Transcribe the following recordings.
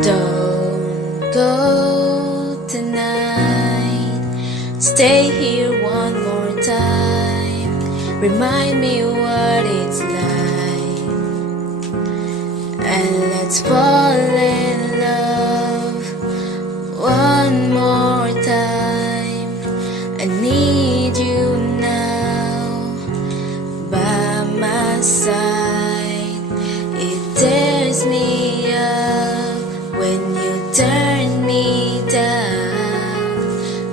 Don't go tonight. Stay here one more time. Remind me what it's like. And let's fall in love one more time. I need you now by my side. It tears me up when you turn me down.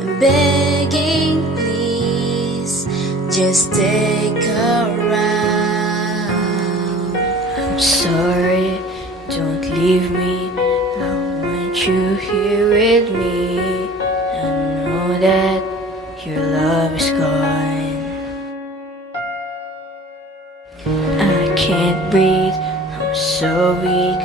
I'm begging, please, just take a round. I'm sorry, don't leave me. I want you here with me. I know that your love is gone. I can't breathe, I'm so weak.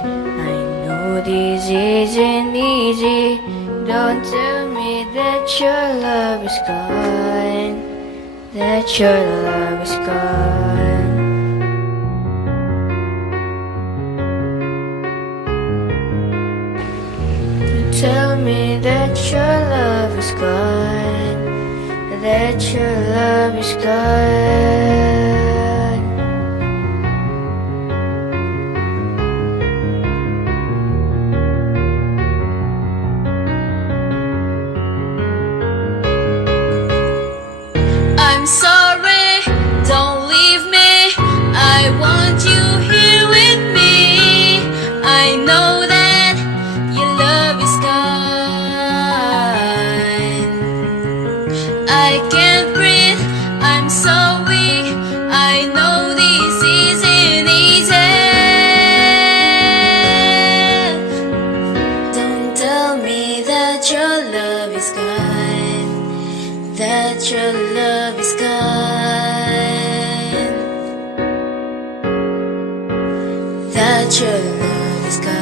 I know this isn't easy. Don't tell me that your love is gone, that your love is gone. Don't tell me that your love is gone, that your love is gone. I'm sorry, don't leave me. I want you here with me. I know that your love is gone. I can't breathe, I'm so weak. I know this isn't easy. Don't tell me that your love is gone, that your love is gone, that your love is gone.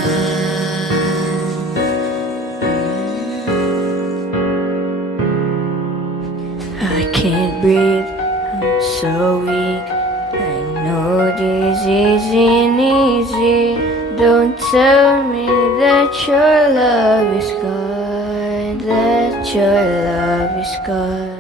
I can't breathe, I'm so weak. I know this isn't easy. Don't tell me that your love is gone, that your love is gone.